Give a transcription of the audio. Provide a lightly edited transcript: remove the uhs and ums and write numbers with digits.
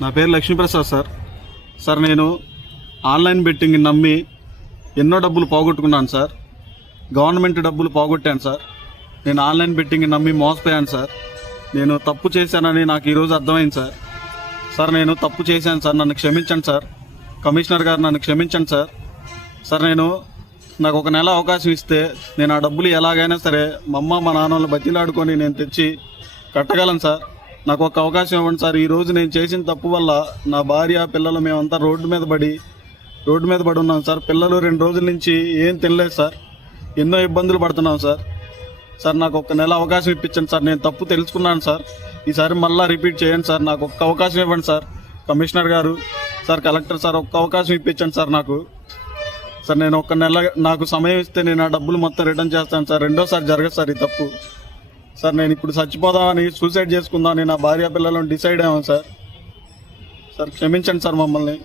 నా పేరు Lakshmi Prasad sir. Sir నేను ఆన్లైన్ బెట్టింగ్ నమ్మి ఎన్నో డబ్బులు పోగొట్టుకున్నాను సార్. గవర్నమెంట్ డబ్బులు పోగొట్టాను సార్. నేను ఆన్లైన్ బెట్టింగ్ నమ్మి మోసపోయాను సార్. నేను తప్పు చేశానని నాకు ఈరోజు అర్థమైంది సార్. సార్ నేను తప్పు చేశాను సార్, నన్ను క్షమించండి సార్. కమిషనర్ గారు నన్ను క్షమించండి సార్. సార్ నాకు ఒక నెల అవకాశం ఇస్తే నేను ఆ డబ్బులు ఎలాగైనా సరే మా అమ్మ మా నాన్నలు బతిలాడుకొని నేను తెచ్చి కట్టగలను సార్. నాకు ఒక అవకాశం ఇవ్వండి సార్. ఈరోజు నేను చేసిన తప్పు వల్ల నా భార్య పిల్లలు మేమంతా రోడ్డు మీద పడి ఉన్నాం సార్. పిల్లలు 2 రోజుల నుంచి ఏం తినలేదు సార్. ఎన్నో ఇబ్బందులు పడుతున్నాం సార్. సార్ నాకు ఒక నెల అవకాశం ఇప్పించండి సార్. నేను తప్పు తెలుసుకున్నాను సార్. ఈసారి మళ్ళీ రిపీట్ చేయండి సార్. నాకు ఒక్క అవకాశం ఇవ్వండి సార్. కమిషనర్ గారు సార్, కలెక్టర్ సార్, ఒక్క అవకాశం ఇప్పించండి సార్ నాకు. సార్ నేను ఒక నెల నాకు సమయం ఇస్తే నేను ఆ డబ్బులు మొత్తం రిటర్న్ చేస్తాను సార్. రెండోసారి జరగదు సార్ ఈ తప్పు. సార్ నేను ఇప్పుడు చచ్చిపోదామని, సూసైడ్ చేసుకుందామని నా భార్య పిల్లలను డిసైడ్ అయ్యాను సార్. సార్ క్షమించండి సార్ మమ్మల్ని.